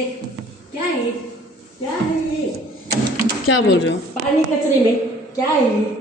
देख क्या है ये, क्या है ये, क्या बोल रहे हो? पानी कचरे में क्या है ये।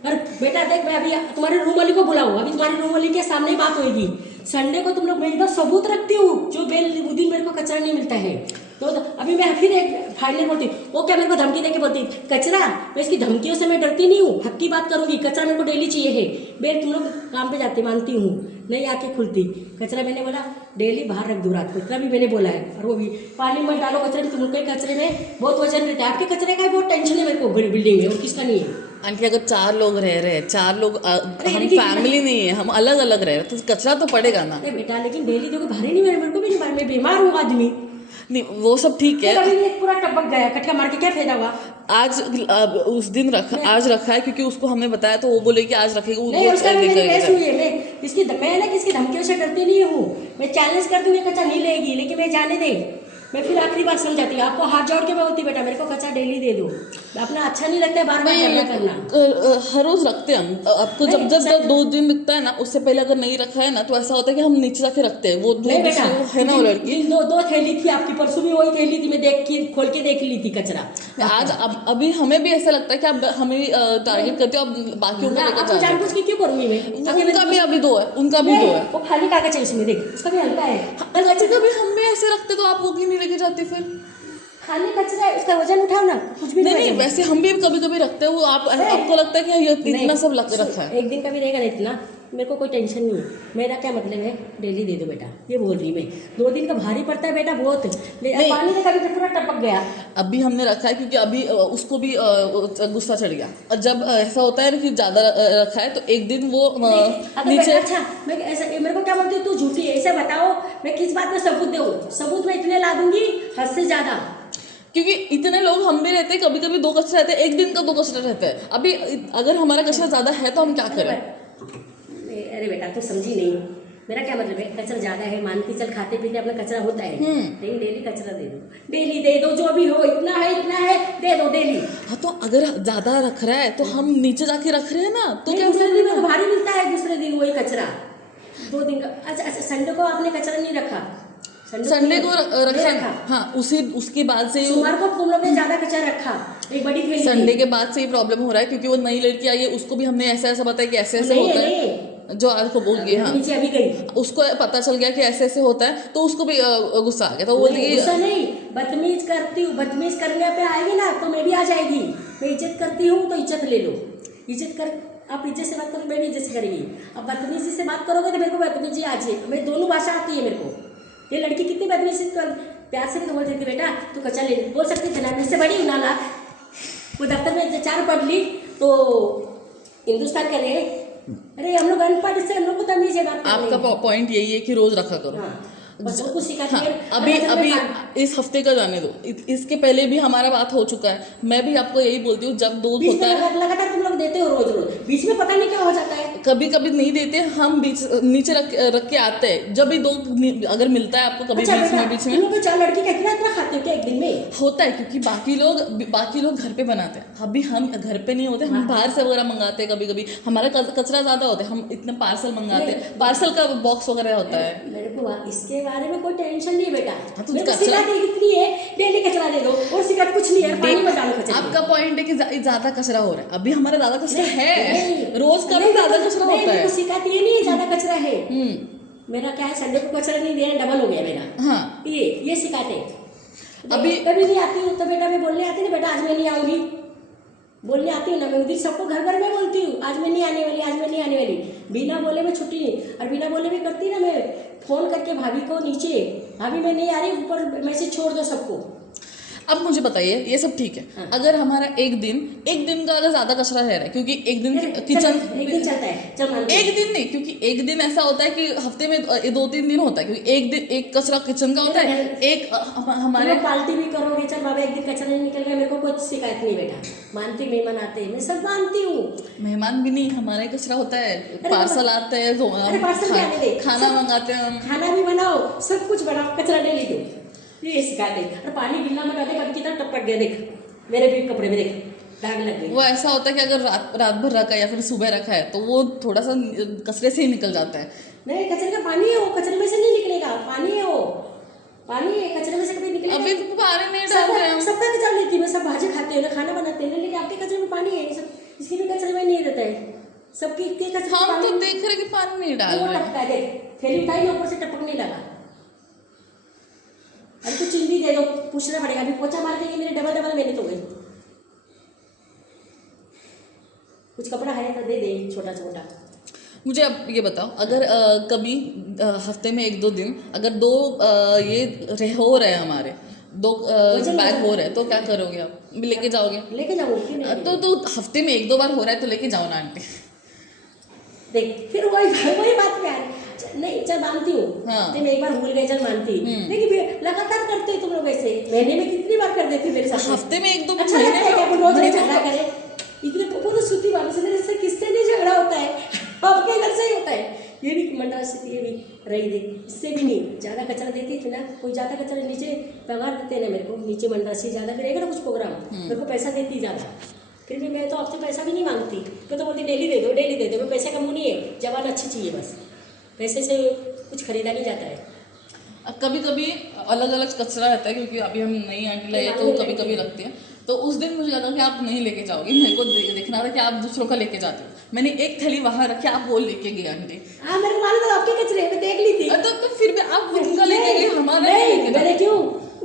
और बेटा देख, मैं अभी तुम्हारे रूम वाली को बुलाऊँ, अभी तुम्हारे रूम वाली के सामने ही बात होगी। संडे को तुम लोग, मैं एकदम सबूत रखती हूँ, जो बेल दिन मेरे को कचरा नहीं मिलता है तो अभी मैं फिर एक फाइनल बोलती हूँ। वो क्या मेरे को धमकी देके बोलती कचरा, मैं इसकी धमकियों से मैं डरती नहीं हूँ, हक की बात करूँगी। कचरा मेरे को डेली चाहिए है। बेल तुम लोग काम पे जाते मानती हूँ, नहीं आके खुलती। कचरा मैंने बोला डेली बाहर रख दो रात को, इतना भी मैंने बोला है। और वो भी पानी मत डालो कचरे में, तुम लोग के कचरे में बहुत वजन रहता है। आपके कचरे का बहुत टेंशन है मेरे को बिल्डिंग में, और किसका नहीं है। आंटी अगर 4 लोग रह रहे हैं, 4 लोग हम लेकिन फैमिली नहीं है, हम अलग अलग रह रहे हैं, तो कचरा तो पड़ेगा ना। अरे बेटा लेकिन डेली देखो भारी नहीं, मेरे को भी नहीं, मैं बीमार हूँ आदमी। नहीं वो सब ठीक है। कभी एक पूरा टपक गया, कटका मार के क्या फायदा हुआ। आज उस दिन आज रखा है क्योंकि उसको हमने बताया, तो वो बोले कि आज रखेगा। नहीं उसका भी मेरी बहस हुई है। मैं ना किसकी धमकियों से डरती नहीं हूँ, मैं चैलेंज करती हूँ कच्चा नहीं लेगी, लेकिन मैं जाने दे। मैं फिर आखिरी बार समझाती हूँ आपको, हाथ जोड़ के मैं बोलती बेटा मेरे को कच्चा डेली दे दो, अपना अच्छा नहीं लगता है बार बार झगड़ा करना। हर रोज रखते हैं हम आपको, जब जब 2 दिन दिखता है ना, उससे पहले अगर नहीं रखा है ना, तो ऐसा होता है कि हम नीचे जाके रखते हैं। वो बेटा है ना वो लड़की, दो थैली थी आपकी, परसों भी वही थैली थी, मैं देख के खोल के देख ली थी कचरा। आज अभी हमें भी ऐसा लगता है कि अब हमें टारगेट करते हो, अब बाकियों को लेकर जा। जानबूझ के क्यों करूंगी मैं? उनका भी अभी 2 है, उनका भी 2 है। वो खाली कागज है उसमें, देख उसका भी हल्का है। कभी हम भी ऐसे रखते तो आप वो क्यों नहीं लेके जाते फिर? खाली कचरा है, उसका वजन उठाओ ना, कुछ भी नहीं वैसे हम भी कभी कभी रखते हैं। वो आपको लगता है कि ये इतना सब रखा है, एक दिन का भी रहेगा नहीं इतना, मेरे को कोई टेंशन नहीं है। मेरा क्या मतलब है, डेली दे दो बेटा, ये बोल रही मैं। 2 दिन का भारी पड़ता है बेटा बहुत, पानी में कभी पूरा टपक गया। अभी हमने रखा है क्योंकि अभी उसको भी गुस्सा चढ़ गया, और जब ऐसा होता है कि ज्यादा रखा है तो एक दिन वो नीचे। अच्छा मैं ऐसा, मेरे को क्या बोलती हूँ तू झूठी है, ऐसे बताओ मैं किस बात में सबूत दूँ? सबूत मैं इतने ला दूंगी हद से ज्यादा, क्योंकि इतने लोग हम भी रहते हैं, कभी कभी 2 कचरा रहते हैं, एक दिन का 2 कचरा रहता है। अभी अगर हमारा कचरा ज्यादा है तो हम क्या करें? अरे बेटा तू समझी नहीं, मेरा क्या मतलब है, कचरा ज्यादा है मानती चल, खाते पीते अपना कचरा होता है, लेकिन डेली कचरा दे दो, डेली दे दो, जो भी हो, इतना है दे दो डेली। हाँ तो अगर ज्यादा रख रहा है तो हम नीचे जाके रख रहे हैं ना, तो क्या दूसरे दिन में तो भारी मिलता है, दूसरे दिन वही कचरा 2 दिन का। अच्छा संडे को आपने कचरा नहीं रखा? संडे को रखा, हाँ उसके बाद से सोमवार को तुम लोग ने ज्यादा कचरा रखा, एक बड़ी थैली। संडे के बाद से ही प्रॉब्लम हो रहा है, क्योंकि वो नई लड़की आई है, उसको भी हमने ऐसा बताया कि ऐसे होता है, जो आज को बोल गई। हाँ नीचे अभी गई, उसको पता चल गया कि ऐसे होता है, तो उसको भी गुस्सा आ गया, तो वो गुस्सा नहीं, बदतमीज करती हूँ, बदतमीज करने पे आएगी ना तो मैं भी आ जाएगी। मैं इज्जत करती हूँ तो इज्जत ले लो, इज्जत कर, आप इज्जत से बात करोगे मैं भी इज्जत से करेंगी। अब बदतमीजी से बात करोगे तो मेरे को बदतमीजी आ जाए, मैं दोनों भाषा आती है मेरे को। ये लड़की कितनी बदतमीजी कर, प्यार से भी तो बोल सकती बेटा तू कच्चा ले, बोल सकती थी ना, मेरे से बड़ी हूँ ना। वो दफ्तर में 4 पढ़ ली तो हिंदुस्तान का रहे, अरे हम लोग अनपढ़ से, हम लोग को तमीज है बात करने। आपका पॉइंट यही है कि रोज रखा करो। हाँ, कुछ सिखाती हाँ, है। अभी इस हफ्ते का जाने दो, इसके पहले भी हमारा बात हो चुका है। मैं भी आपको यही बोलती हूँ, जब दूध होता है लगातार तुम लोग देते हो रोज, बीच में पता नहीं क्या हो जाता है। कभी कभी नहीं देते हम, बीच नीचे रख के आते हैं, जब भी 2 अगर मिलता है आपको कभी बीच में। तुम लोग 4 लड़की का इतना खाते हो क्या एक दिन में? होता है क्योंकि बाकी लोग घर पे बनाते हैं, अभी हम घर पे नहीं होते, हम बाहर से वगैरह मंगाते हैं। कभी कभी हमारा कचरा ज्यादा होता है, हम इतने पार्सल मंगाते हैं, पार्सल का बॉक्स वगैरह होता है। मेरे को इसके बारे में कोई टेंशन नहीं बेटा, तो शिकायत इतनी है डेली कचरा दे दो, और शिकायत कुछ नहीं है, पानी में डालो कचरा। आपका पॉइंट है कि ज्यादा कचरा हो रहा है, अभी हमारा ज्यादा कचरा है, रोज का भी ज्यादा कचरा होता है। शिकायत ये नहीं है ज्यादा कचरा है, मेरा क्या है संडे को कचरा नहीं देना, डबल हो गया मेरा। हाँ ये शिकायत है। अभी कभी नहीं आती हूँ तो बेटा मैं बोलने आती ना, बेटा आज मैं नहीं आऊंगी, बोलने आती हूँ ना मैं, उधर सबको घर घर में बोलती हूँ आज मैं नहीं आने वाली, आज मैं नहीं आने वाली, बिना बोले मैं छुट्टी नहीं। और बिना बोले भी करती ना मैं, फोन करके भाभी को नीचे, भाभी मैं नहीं आ रही, ऊपर मैसेज छोड़ दो सबको। अब मुझे बताइए, ये सब ठीक है। हाँ। अगर हमारा एक दिन का अगर ज्यादा कचरा है, क्योंकि एक दिन किचन एक दिन चलता है, एक दिन नहीं, क्योंकि एक दिन ऐसा होता है कि हफ्ते में 2-3 दिन होता है, क्योंकि एक कचरा किचन का होता है, एक हमारे पार्टी भी करोगे, चल बाबा एक दिन कचरा नहीं निकल गया, मेरे को कोई शिकायत नहीं बेटा, मानती मेहमान आते हैं, मैं सब मानती हूँ। मेहमान भी नहीं, हमारा कचरा होता है, पार्सल आते हैं, खाना मंगाते हैं, खाना भी बनाओ, सब कुछ बनाओ, कचरा डेली दो, ये सिखाते। और पानी गिरना मत आते, कभी कितना टपक गया देख, मेरे भी कपड़े में देख दाग लग गए। वो ऐसा होता है कि अगर रात भर रखा है या फिर सुबह रखा है तो वो थोड़ा सा कचरे से ही निकल जाता है। नहीं कचरे का पानी है वो, कचरे में से नहीं निकलेगा, पानी है वो। पानी है, कचरे में से कभी निकले अभी तो पानी नहीं डाल रहे हम। सबका कचरा लेती है, मैं सब भाजी खाते हैं ना, खाना बनाते हैं ना, लेकिन आपके कचरे में पानी है, सब इसके भी कचरे में नहीं रहता है, सबके इतने कचरे में हम पानी तो देख रहे कि पानी नहीं डाल वो रहे। टपका है, देख थैली उठाई ना, ऊपर से टपकने लगा। अरे कुछ चीज भी दे दो, पूछना पड़ेगा, अभी पोछा मार के ये मेरे डबल मेहनत हो गई। कुछ कपड़ा है तो दे दे छोटा छोटा। मुझे अब ये बताओ, अगर कभी हफ्ते में 1-2 दिन अगर दो ये हो रहे हैं हमारे, 2 बैग हो रहे हैं, तो क्या करोगे आप? लेके जाओगे? लेके जाओ, क्यों नहीं? तो हफ्ते में 1-2 बार हो रहा है तो लेके जाओ ना आंटी। देख फिर वही बात पे आ रही। नहीं चल मानती हूँ, हाँ। मैं एक बार भूल गए, चल मानती, लेकिन फिर लगातार करते हो तुम लोग ऐसे, महीने में कितनी बार कर देती हो मेरे साथ? हफ्ते में 1-2 अच्छा लगता है क्या अपन रोज झगड़ा करे? इतने पूरे सूती वाले से मेरे से किससे नहीं झगड़ा होता है, आपके इधर से ही होता है। ये भी मंडा से ये भी रही दे, इससे भी नहीं ज़्यादा कचरा देती थी ना, कोई ज़्यादा कचरा नीचे पगार देते ना मेरे को, नीचे मंडा से ज़्यादा करेगा ना कुछ प्रोग्राम, मेरे को पैसा देती ज़्यादा, फिर भी मैं तो आपसे पैसा भी नहीं मांगती, मैं तो बोलती डेली दे दो डेली दे दो, मैं पैसे का मुँह नहीं है, जवान अच्छी चाहिए बस, पैसे से कुछ खरीदा नहीं जाता है। कभी कभी अलग अलग कचरा रहता है, क्योंकि अभी हम नई आंटी लाए तो कभी कभी रखते हैं, तो उस दिन मुझे लगा कि आप नहीं लेके जाओगे, मेरे को देखना था कि आप दूसरों का लेके जाते हो। मैंने एक थैली वहां रखी, आप वो लेके गए आंटी। हाँ मेरे को मालूम था आपके कचरे में, देख ली थी। तो फिर भी आप उनका लेके गए, हमारा नहीं लेके मैंने गए। क्यों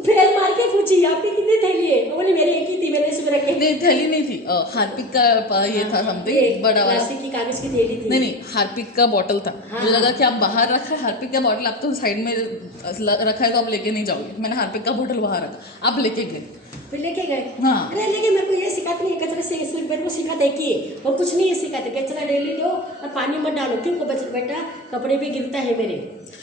फेल मार के पूछी आपकी कितनी थैली है, वो बोली मेरी एक ही थी, मैंने इसमें रखी। नहीं थैली नहीं थी, हार्पिक का ये था समथिंग बड़ा वाला। प्लास्टिक की कागज की थैली थी। नहीं हार्पिक का बॉटल था। हाँ, मुझे लगा कि आप बाहर रखा है हार्पिक का बॉटल, आप तो साइड में रखा है तो आप लेके नहीं जाओगे। मैंने हार्पिक का बॉटल बाहर रखा, आप लेके गए, फिर लेके गए। हाँ। अरे लेकिन मेरे को ये सिखाते नहीं है कचरे से, इसमें मेरे को सिखाते कि और कुछ नहीं है सिखाते, कचरा डेली दो और पानी मत डालो, क्यों को बेटा कपड़े पे गिरता है मेरे,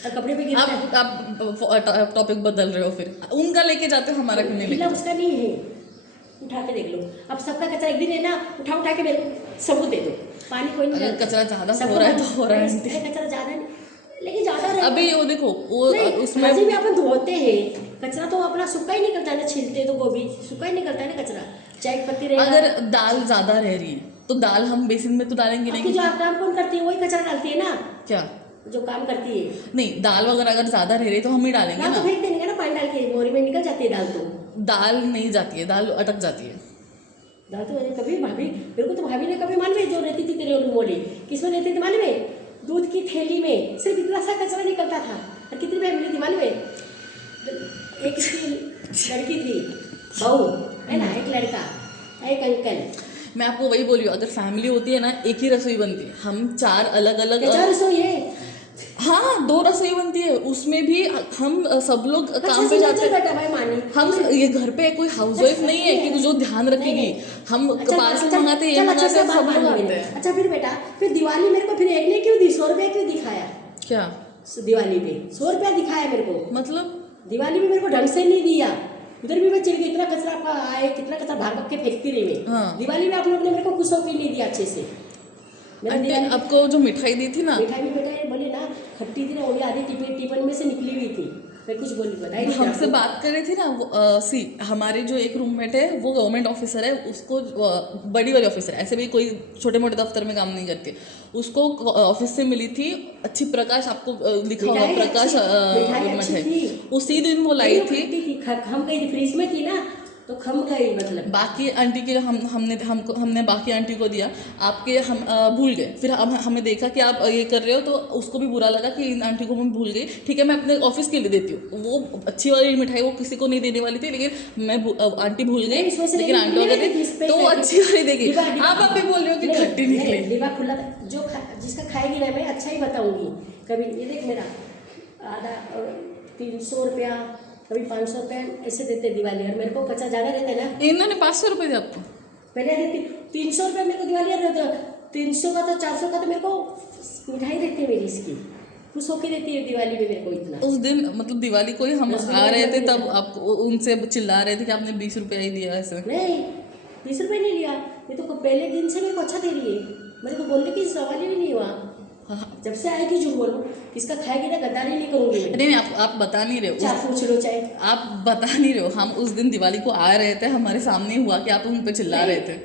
और कपड़े पे गिरता है। आप टॉपिक बदल रहे हो, फिर उनका लेके जाते हो, हमारा क्यों नहीं लेके? उसका नहीं है, उठा के देख लो, अब सबका कचरा एक दिन है ना, उठा के मेरे को सबूत दे दो, पानी कोई नहीं। अगर कचरा ज्यादा हो रहा है तो हो रहा है, कचरा ज्यादा नहीं, लेकिन ज्यादा अभी वो देखो वो उसमें भाजी भी अपन धोते हैं, कचरा तो अपना सूखा ही निकलता है ना, छिलते तो गोभी सूखा ही निकलता है ना कचरा, चाय पत्ती रहेगा। अगर दाल ज्यादा रह रही है तो दाल हम बेसिन में तो डालेंगे नहीं। जो आप काम कौन करती है वही कचरा डालती है ना, क्या जो काम करती है। नहीं, दाल वगैरह अगर ज्यादा रह रही है तो हम ही डालेंगे दाल ना। तो फेंक देंगे ना, पानी डाल के मोरी में निकल जाती है दाल, तो दाल नहीं जाती है, दाल अटक जाती है। दाल तो कभी भाभी, मेरे को तो भाभी ने कभी मालूम है जो रहती थी तेरे मोली, किसमें रहती थी मालूम है? दूध की थैली में सिर्फ इतना सा कचरा निकलता था, और कितनी फैमिली थी मालूम है? एक लड़की थी बहू है ना, एक लड़का, एक अंकल। मैं आपको वही बोली हूँ, अगर फैमिली होती है ना, एक ही रसोई बनती है, हम 4 अलग अलग। 4 रसोई है। हाँ 2 रसोई बनती है, उसमें भी हम सब लोग काम पे जाते हैं। बेटा भाई मानी, हम ये घर पे कोई हाउस वाइफ नहीं है कि जो ध्यान रखेगी। हम पार्सल मंगाते हैं, ये मंगाते हैं, सब लोग आते हैं। अच्छा फिर बेटा, फिर दिवाली मेरे को फिर एक ने क्यों दी, 100 रुपया क्यों दिखाया? क्या दिवाली पे 100 रुपया दिखाया मेरे को, मतलब? दिवाली में मेरे को ढंग से नहीं दिया, उधर भी मैं चिड़ गई, इतना कचरा आपका आए, कितना कचरा भाग के फेंकती रही मैं। हाँ। दिवाली में आप लोग ने मेरे को कुछ होकर नहीं दिया अच्छे से। आंटी आपको जो मिठाई दी थी ना, मिठाई में बेटा बोले ना खट्टी थी ना, वो आधी टिफिन में से निकली हुई थी, मैं कुछ बोली बताई नहीं। हमसे बात कर रही थी ना सी हमारे जो एक रूममेट है वो गवर्नमेंट ऑफिसर है, उसको बड़ी वाली ऑफिसर है, ऐसे भी कोई छोटे मोटे दफ्तर में काम नहीं करती, उसको ऑफिस से मिली थी अच्छी प्रकाश, आपको लिखा होगा प्रकाश मिठाई, उसी दिन वो लाई थी। हम गई थी फ्रिज में थी ना, तो खम गई मतलब। बाकी आंटी के हमने बाकी आंटी को दिया, आपके हम भूल गए, फिर हमें देखा कि आप ये कर रहे हो, तो उसको भी बुरा लगा कि इन आंटी को मैं भूल गई। ठीक है, मैं अपने ऑफिस के लिए देती हूँ, वो अच्छी वाली मिठाई वो किसी को नहीं देने वाली थी, लेकिन मैं आंटी भूल गई, लेकिन आंटी अगर तो अच्छी वाली देगी। आप अभी बोल रहे हो कि खट्टी निकली, डिब्बा खुला था, जो जिसका खाएगी ना मैं अच्छा ही बताऊंगी। कभी ये देख मेरा आधा 300 रुपया, कभी 500 रुपया ऐसे देते दिवाली, और मेरे को कच्चा ज़्यादा रहता है ना। इन्होंने 500 रुपये दिए आपको? पहले देती 300 रुपये मेरे को दिवाली, रहता 300 का तो 400 का तो मेरे को मिठाई देती है मेरी, इसकी खुश होकर देती है दिवाली में मेरे को इतना। उस दिन मतलब दिवाली को ही हम आ रहे थे, तब आप उनसे चिल्ला रहे थे कि आपने 20 रुपया ही दिया ऐसे। नहीं 20 रुपये नहीं लिया, ये तो पहले दिन से मेरे को अच्छा दे रही है, मेरे को बोलने की सवाल ही नहीं हुआ। जब से आएगी झूठ बोलो, किसका खाएगी ना गद्दारी नहीं करूंगी। नहीं आप बता नहीं रहे हो, चाहे पूछ लो, चाहे आप बता नहीं रहे हो। हम उस दिन दिवाली को आ रहे थे, हमारे सामने हुआ कि आप उन पे चिल्ला रहे थे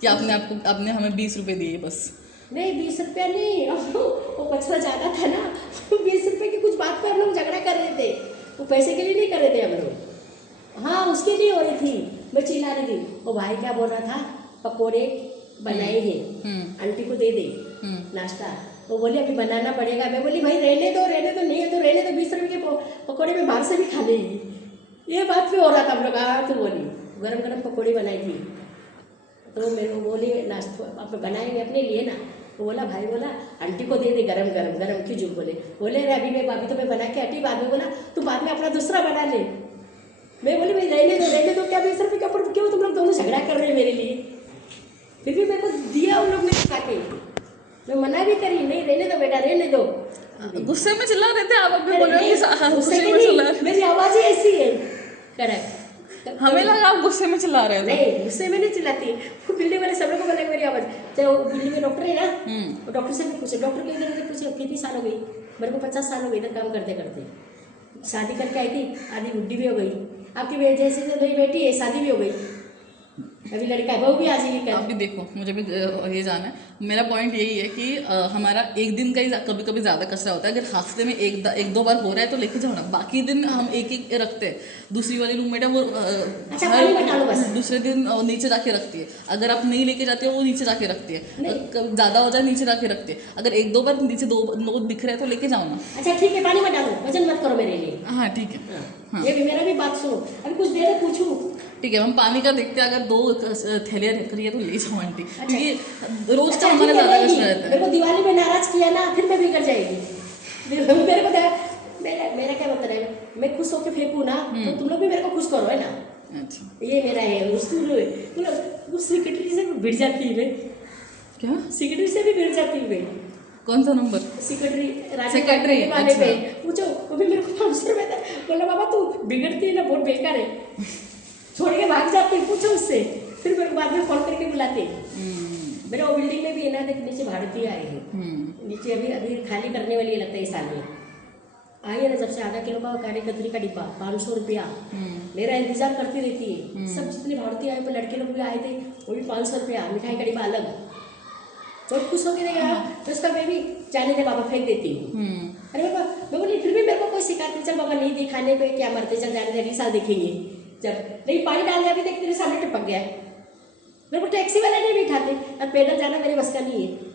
कि आपने हमें 20 रुपये दिए बस। नहीं 20 रुपया नहीं, वो कचरा ज़्यादा था ना, 20 रुपये की कुछ बात पर हम लोग झगड़ा कर रहे थे, वो पैसे के लिए नहीं कर रहे थे हम लोग। हाँ उसके लिए हो रही थी, मैं चिल्ला रही थी। वो भाई क्या बोल रहा था, पकोड़े बनाए हैं आंटी को दे दे नाश्ता। वो बोली अभी बनाना पड़ेगा। मैं बोली भाई रहने दो नहीं है तो रहने दो, 20 रुपये के पकौड़े में बाहर से भी खा लेगी। ये बात पे हो रहा था हम लोग। हाँ तो बोली गरम गरम पकौड़े बनाई थी। तो मैं बोली नाश्ता आप बनाएंगे अपने लिए ना। तो बोला भाई बोला आंटी को दे दे गरम क्यों झूठ बोले रे अभी तो मैं बना के हटी। बाद में बोला तू बाद में अपना दूसरा बना ले। मैं बोली भाई रहने दो क्या 20 रुपये के ऊपर क्यों तुम लोग दोनों झगड़ा कर रहे हैं मेरे लिए। फिर भी मेरे को दिया उन लोग ने खा के। मैं मना भी करी नहीं रहने दो बेटा रहने दो। गुस्से में चिल्ला रहे थे आप, अपने बोल रहे हो गुस्से में चिल्ला। मेरी आवाज़ ही ऐसी है करेक्ट। हमें लगा आप गुस्से में चिल्ला रहे थे। नहीं गुस्से में नहीं चिल्लाती। वो बिल्डिंग वाले सब लोग को बोला मेरी आवाज़। चाहे वो बिल्डिंग में डॉक्टर है ना, वो डॉक्टर से भी पूछे, डॉक्टर के इधर पूछे कितनी साल हो गई। मेरे को 50 साल हो गई इधर काम करते करते। शादी करके आई थी, आधी बुढ़ी भी हो गई। आपकी जैसे मेरी बेटी है शादी भी हो गई, अभी लड़का है, बहू भी आ जाएगी। क्या अभी देखो मुझे भी ये जाना है। मेरा पॉइंट यही है कि हमारा एक दिन का ही कभी कभी ज़्यादा कचरा होता है। अगर हफ्ते में एक दो बार हो रहा है तो लेके जाओ ना। बाकी दिन हम एक रखते हैं। दूसरी वाली रूममेट है वो दूसरे दिन नीचे जाके रखती है। अगर आप नहीं लेके जाते हो वो नीचे जाके रखती है। ज़्यादा हो जाए नीचे जाके रखती है। अगर एक दो बार नीचे दो दिख रहे हैं तो लेके जाओ ना। अच्छा ठीक है पानी मत डालो, वजन मत करो मेरे लिए। हाँ ठीक है। हाँ। ये भी मेरा भी बात सुनो, अभी कुछ देर पूछूं। ठीक है हम पानी का देखते हैं। अगर 2 थैलियाँ रख रही है तो ले जाओ आंटी। क्योंकि रोज का हमारा ज़्यादा कचरा रहता है। मेरे को दिवाली में नाराज किया ना फिर मैं बिगड़ जाएगी। मेरे को मेरा क्या मतलब है, मैं खुश होकर फेंकूँ ना तो तुम लोग भी मेरे को खुश करो है ना। अच्छा ये मेरा है। उस सेक्रेटरी से भी भिड़ जाती है मैं। क्या सेक्रेटरी से भी भिड़ जाती हूँ मैं। कौन सा नंबर? सेक्रेटरी सेक्रेटरी वाले पे पूछो। वो भी मेरे को 500 रुपये था। बोला बाबा तू बिगड़ती है ना बहुत बेकार है, छोड़ के भाग जाती है, पूछो उससे। फिर मेरे को बाद में फोन करके बुलाते। मेरे वो बिल्डिंग में भी है ना, देख नीचे भारतीय आए हैं नीचे। अभी खाली करने वाली लगता है इस साल में आई है ना। जब से आधा किलो का काली कतरी का डिब्बा 500 रुपया। मेरा इंतजार करती रहती है। सब जितने भारतीय आए पर लड़के लोग भी आए थे वो भी 500 रुपया। मिठाई का डिब्बा अलग। तो खुश होकर देगा तो उसका मैं भी जाने दे बाबा फेंक देती हूँ। अरे बाबा मैं बोली फिर भी मेरे को कोई शिकायत नहीं। चल बाबा नहीं दिखाने पे क्या मरते, चल जाने दे अगले साल देखेंगे। जब नहीं पानी डाल दिया अभी देख तेरे सामने टपक गया है। मेरे को टैक्सी वाले नहीं बिठाते और पैदल जाना मेरे बस का नहीं है।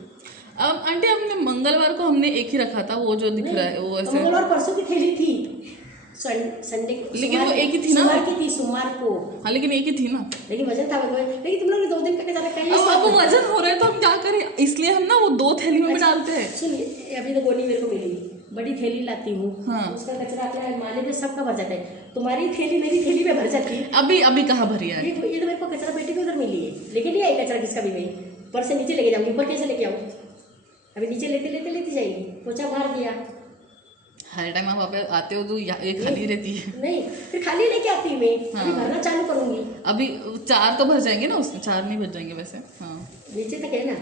अब आंटी हमने मंगलवार को हमने एक ही रखा था वो जो दिख रहा है वो ऐसे। मंगलवार परसों की थैली थी, संडे लेकिन वो एक ही थी ना। सोमवार की थी सोमवार को। हाँ लेकिन एक ही थी ना। लेकिन वजन था लेकिन तुम लोग ने 2 दिन करके ज़्यादा कहीं। अब वो वजन हो रहा है तो हम क्या करें, इसलिए हम ना वो 2 थैली में डालते हैं। सुनिए अभी तो गोनी मेरे को मिली, बड़ी थैली लाती हूँ। हाँ। उसका कचरा अपना माले पे सबका भर जाता है। तुम्हारी थैली मेरी थैली में भर जाती है। अभी कहाँ भरी है? ये तो मेरे को कचरा पेटी के उधर मिली है, लेकिन नहीं आई कचरा किसका भी। मैं ऊपर से नीचे लेके जाऊँगी, ऊपर कैसे लेके आऊँ? अभी नीचे लेते जाएगी। पोछा मार दिया। हर टाइम आप आते हो तो ये खाली रहती है। नहीं फिर खाली लेके आती मैं। हाँ। अभी भरना चालू करूँगी। अभी 4 तो भर जाएंगे ना उसमें, 4 नहीं भर जाएंगे वैसे। हाँ नीचे तक है ना।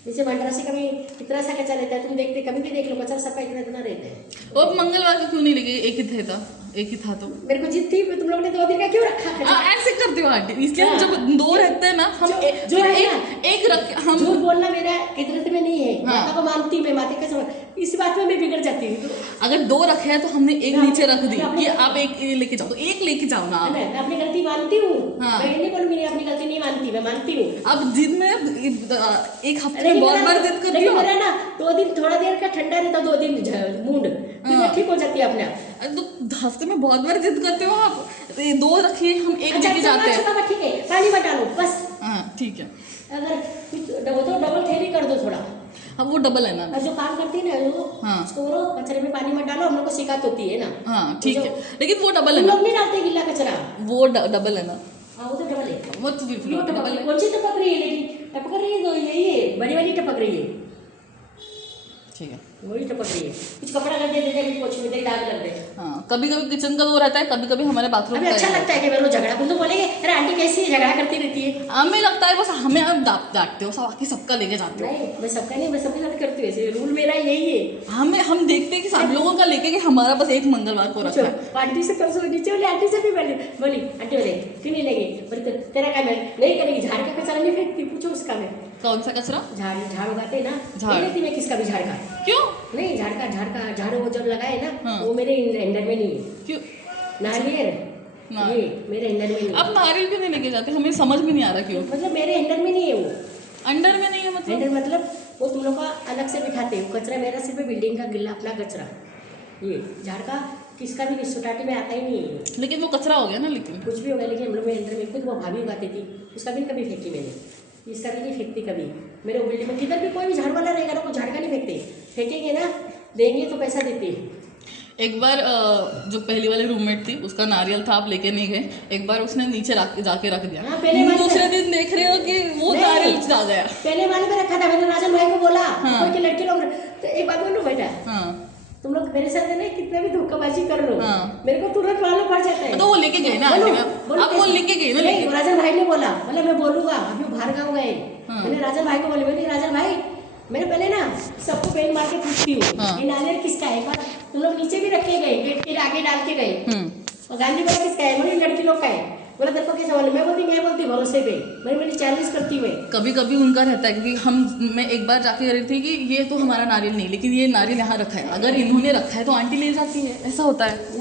नीचे मंडरासी का भी कितना सा कचरा रहता है, तुम देखते कभी भी देख लो कचरा सबका इतना रहता है। और मंगलवार को क्यों नहीं लेके? एक ही था तो मेरे को जिद थी। तुम लोग ने 2 दिन का क्यों रखा? ऐसे करते हो आंटी, इसलिए हम जब 2 रहते हैं ना हम जो है ना एक रख हम झूठ बोलना मेरा किदरत में नहीं है। माता को मानती मैं, माता का समझ इस बात में मैं बिगड़ जाती हूँ। अगर 2 रखे हैं तो हमने एक नीचे रख दी कि आप एक लेके जाओ, तो एक लेके जाओ ना। मैं अपनी गलती मानती हूँ। हाँ। मैं नहीं बोलूँगी नहीं अपनी गलती नहीं मानती, मैं मानती हूँ। अब जिद में एक हफ्ते में बहुत बार जिद करती हूँ। मेरा ना 2 दिन थोड़ा देर का ठंडा रहता, 2 दिन मूड ठीक हो जाती है अपने आप। तो हफ्ते में बहुत बार जिद करते हो आप। 2 रखिए हम एक लेके जाते हैं। ठीक है पानी मत डालो बस। हाँ ठीक है। अगर तो डबल थैली कर दो थोड़ा। अब वो डबल है ना। जो काम करती है ना वो हाँ। उसको कचरे में पानी मत डालो, हम लोग को शिकायत होती है ना। हाँ ठीक है लेकिन वो डबल है हम ना। लोग नहीं डालते गिल्ला कचरा। वो डबल है ना। हाँ वो तो डबल है। वो तो फिर डबल है। कौन सी टपक रही है? लेकिन टपक रही है तो यही है, बड़ी वाली टपक रही है। ठीक है वही टपक रही है। कुछ कपड़ा लग जाए देखे पोछे में दाग लग गए। हाँ कभी कभी किचन का वो रहता है, कभी कभी हमारे बाथरूम हमें अच्छा लगता है कि मेरे झगड़ा कुछ तो बोलेंगे अरे आंटी कैसी है झगड़ा करती रहती है। हमें लगता है बस हमें आप डांटते हो, बाकी सबका लेके जाते हो। नहीं मैं सबका नहीं, मैं सबके साथ करती हूँ ऐसे। रूल मेरा यही है। हम देखते हैं कि सब लोगों का लेके कि हमारा बस एक मंगलवार को रखा है। आंटी से परसों नीचे वाली आंटी से भी बोली आंटी बोले क्यों नहीं लेंगे? बोले तेरा काम है नहीं करेगी, झाड़ का कचरा नहीं फेंकती, पूछो उसका। मैं कौन सा कचरा? झाड़ उगाते ना, झाड़। नहीं लेती मैं किसका भी झाड़ का। क्यों? नहीं, झाड़ वो जब लगाए ना, हाँ। वो मेरे अंडर में नहीं है। क्यों? नारियल ये मेरे अंडर में नहीं है। अब नारियल क्यों नहीं लेके जाते? हमें समझ में नहीं आ रहा क्यों। मतलब मेरे अंडर में नहीं है वो। अंडर में नहीं है मतलब? अंडर मतलब वो तुम लोग का अलग से बिठाते हो कचरा, मेरा सिर्फ बिल्डिंग का गिल्ला अपना कचरा। ये झाड़ का किसका भी सोसाइटी में आता ही नहीं है। लेकिन वो कचरा हो गया ना। लेकिन कुछ भी हो गया, लेकिन हम लोग में अंदर में खुद वो भाभी उगाती थी, उसका भी कभी फेंकी मैंने, इसका भी नहीं फेंकती कभी। मेरे वो बिल्डिंग में किधर भी कोई भी झाड़ वाला रहेगा ना, वो झाड़ का नहीं फेंकते, फेंकेंगे ना देंगे तो पैसा देते। एक बार जो पहली वाली रूममेट थी उसका नारियल था, आप लेके नहीं गए। एक बार उसने नीचे जाके रख दिया। हाँ, पहले वाले दूसरे में- दिन देख रहे हो कि वो नहीं। नारियल जा गया। पहले वाले में रखा था, मैंने राजन भाई को बोला। हाँ। कोई के लड़के लोग तो एक बात बोलो बेटा, हाँ तुम लोग मेरे साथ है ना, कितना भी धोखाबाजी कर लो, हाँ। मेरे को तुरंत मालूम पड़ जाता है। तो वो लेके गए ना बोलो, आंटी में। बोलो अब वो कैसे? लेके गए ना नहीं, लेके। राजन भाई ने बोला, मतलब मैं बोलूंगा, अभी वो बाहर गाँव गए। हाँ। मैंने राजन भाई को बोले, बोली राजन भाई मैंने पहले ना सबको बेल मार के पूछती हूँ हाँ। ये नारियल किसका है। एक बार तुम लोग नीचे भी रखे गए, गेट के आगे डाल के गए, और गांधी बोला किसका है, बोली लड़की लोग का है। बोला तेरे को कैसे मालूम? मैं बोलती भरोसे पे, मैंने चैलेंज करती मैं। कभी कभी उनका रहता है क्योंकि मैं एक बार जाके कह रही थी कि ये तो हमारा नारियल नहीं, लेकिन ये नारियल यहाँ रखा है, अगर इन्होंने रखा है तो आंटी ले जाती है, ऐसा होता है।